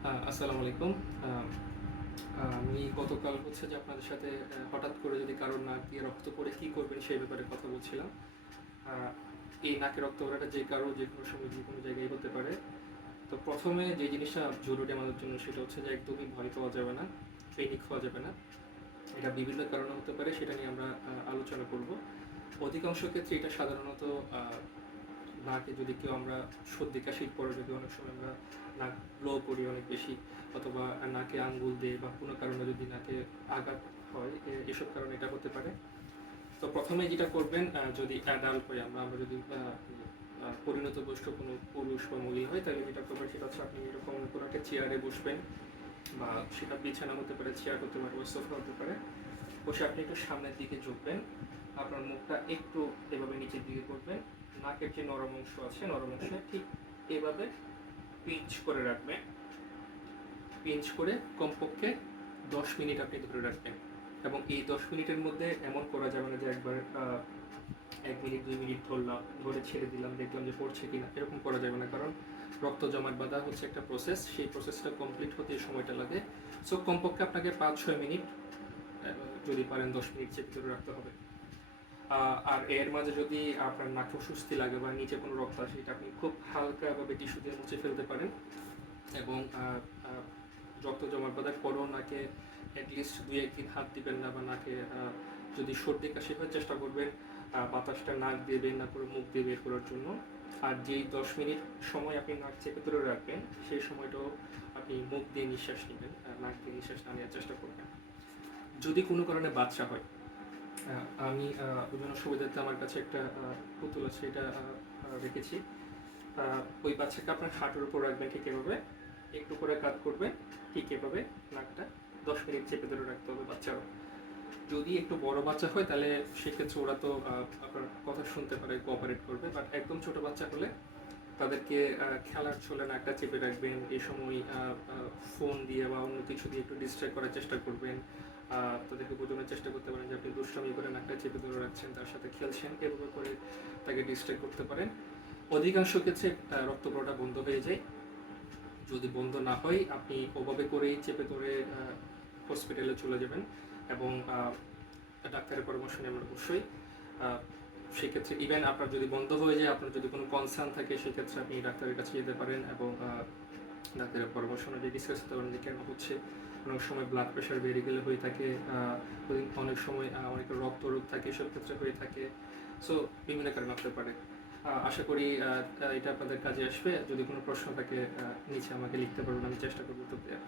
আসসালামু আলাইকুম। আহ, আমি গতকাল হচ্ছে যে আপনাদের সাথে হঠাৎ করে যদি কারোর নাক দিয়ে রক্ত পড়ে কী করবেন সেই ব্যাপারে কথা বলছিলাম। আহ, এই নাকে রক্ত পড়াটা যে কারো যে কোনো সময় যে কোনো জায়গায় হতে পারে। তো প্রথমে যে জিনিসটা জরুরি আমাদের জন্য সেটা হচ্ছে যে একদমই ভয় পাওয়া যাবে না, পেনিক হওয়া যাবে না। এটা বিভিন্ন কারণে হতে পারে, সেটা নিয়ে আমরা আলোচনা করব। অধিকাংশ ক্ষেত্রে এটা সাধারণত নাকে যদি কেউ আমরা সর্দি কাশির পরে যদি অনেক সময় আমরা নাক ব্লো করি অনেক বেশি, অথবা নাকে আঙ্গুল দিয়ে বা কোনো কারণে যদি নাকে আঘাত হয়, এসব কারণে এটা হতে পারে। তো প্রথমে যেটা করবেন, যদি অ্যাডাল্ট হই আমরা যদি পরিণত বয়স্ক কোনো পুরুষ বা মহিলা হয়, তাহলে যেটা করবেন সেটা হচ্ছে আপনি এরকম কোনো একটা চেয়ারে বসবেন, বা সেটা বিছানা হতে পারে, চেয়ার হতে পারে, বা সোফা হতে পারে। বসে আপনি একটু সামনের দিকে ঝুঁকবেন, আপনার মুখটা একটু এভাবে নিচের দিকে করবেন, নাকের যে নরম অংশ আছে নরম অংশে ঠিক এভাবে পিঞ্চ করে রাখবেন। পিঞ্চ করে কমপক্ষে 10 মিনিট আপনি ধরে রাখবেন। এবং এই 10 মিনিটের মধ্যে এমন করা যাবে না যে একবার 1 মিনিট 2 মিনিট ধরলাম, ধরে ছেড়ে দিলাম, দেখলাম যে পড়ছে কিনা, এরকম করা যাবে না। কারণ রক্ত জমাট বাঁধা হচ্ছে একটা প্রসেস, সেই প্রসেসটা কমপ্লিট হতে সময়টা লাগে। সো কমপক্ষে আপনাকে 5-6 মিনিট, যদি পারেন 10 মিনিট চেপে ধরে রাখতে হবে। আর এর মাঝে যদি আপনার নাকে অস্বস্তি লাগে বা নিচে কোনো রক্ত আসে, এটা আপনি খুব হালকাভাবে টিস্যু দিয়ে মুছে ফেলতে পারেন। এবং রক্ত জমাট বাঁধার পরও নাকে অ্যাটলিস্ট 2-1 দিন হাত দিবেন না, বা নাকে যদি সর্দি কাশি হয় চেষ্টা করবেন বাতাসটা নাক দিয়ে বের না করে মুখ দিয়ে বের করার জন্য। আর যেই 10 মিনিট সময় আপনি নাক চেপে ধরে রাখবেন, সেই সময়টাও আপনি মুখ দিয়ে নিঃশ্বাস নেবেন, নাক দিয়ে নিঃশ্বাস না নেওয়ার চেষ্টা করবেন। যদি কোনো কারণে বাচ্চা হয়, আমি ওই জন্য সুবিধার্থে আমার কাছে একটা পুতুল আছে, এটা রেখেছি। ওই বাচ্চাকে আপনার হাঁটুর উপর রাখবেন, ঠিক এভাবে একটু করে কাত করবেন, ঠিক এভাবে নাকটা 10 মিনিট চেপে ধরে রাখতে হবে বাচ্চারও। যদি একটু বড় বাচ্চা হয় তাহলে সেক্ষেত্রে ওরা তো আপনার কথা শুনতে পারে, কোঅপারেট করবে। বাট একদম ছোট বাচ্চা হলে তাদেরকে খেলার ছলে নাকটা চেপে রাখবেন। এই সময় ফোন দিয়ে বা অন্য কিছু দিয়ে একটু ডিস্ট্র্যাক্ট করার চেষ্টা করবেন। তাদেরকে বোঝানোর চেষ্টা করতে পারেন যে আপনি দুষ্টামি করে নাকটা চেপে ধরে রাখছেন, তার সাথে খেলছেন, এভাবে করে তাকে ডিস্ট্র্যাক্ট করতে পারেন। অধিকাংশ ক্ষেত্রে রক্ত পড়াটা বন্ধ হয়ে যায়। যদি বন্ধ না হয়, আপনি ওভাবে করেই চেপে ধরে হসপিটালে চলে যাবেন, এবং ডাক্তারের পরামর্শ নেবেন অবশ্যই। সেক্ষেত্রে ইভেন আপনার যদি বন্ধ হয়ে যায়, আপনার যদি কোনো কনসার্ন থাকে, সেক্ষেত্রে আপনি ডাক্তারের কাছে যেতে পারেন, এবং ডাক্তারের পরামর্শ অনুযায়ী ডিসকাস করতে পারেন যে কেন হচ্ছে। অনেক সময় ব্লাড প্রেশার বেড়ে গেলে হয়ে থাকে, অনেক সময় অনেকের রক্ত রোগ থাকে, এসব ক্ষেত্রে হয়ে থাকে। সো বিভিন্ন কারণে হতে পারে। আশা করি এটা আপনাদের কাজে আসবে। যদি কোনো প্রশ্ন থাকে নিচে আমাকে লিখতে পারবেন, আমি চেষ্টা করবো উত্তর দেওয়ার।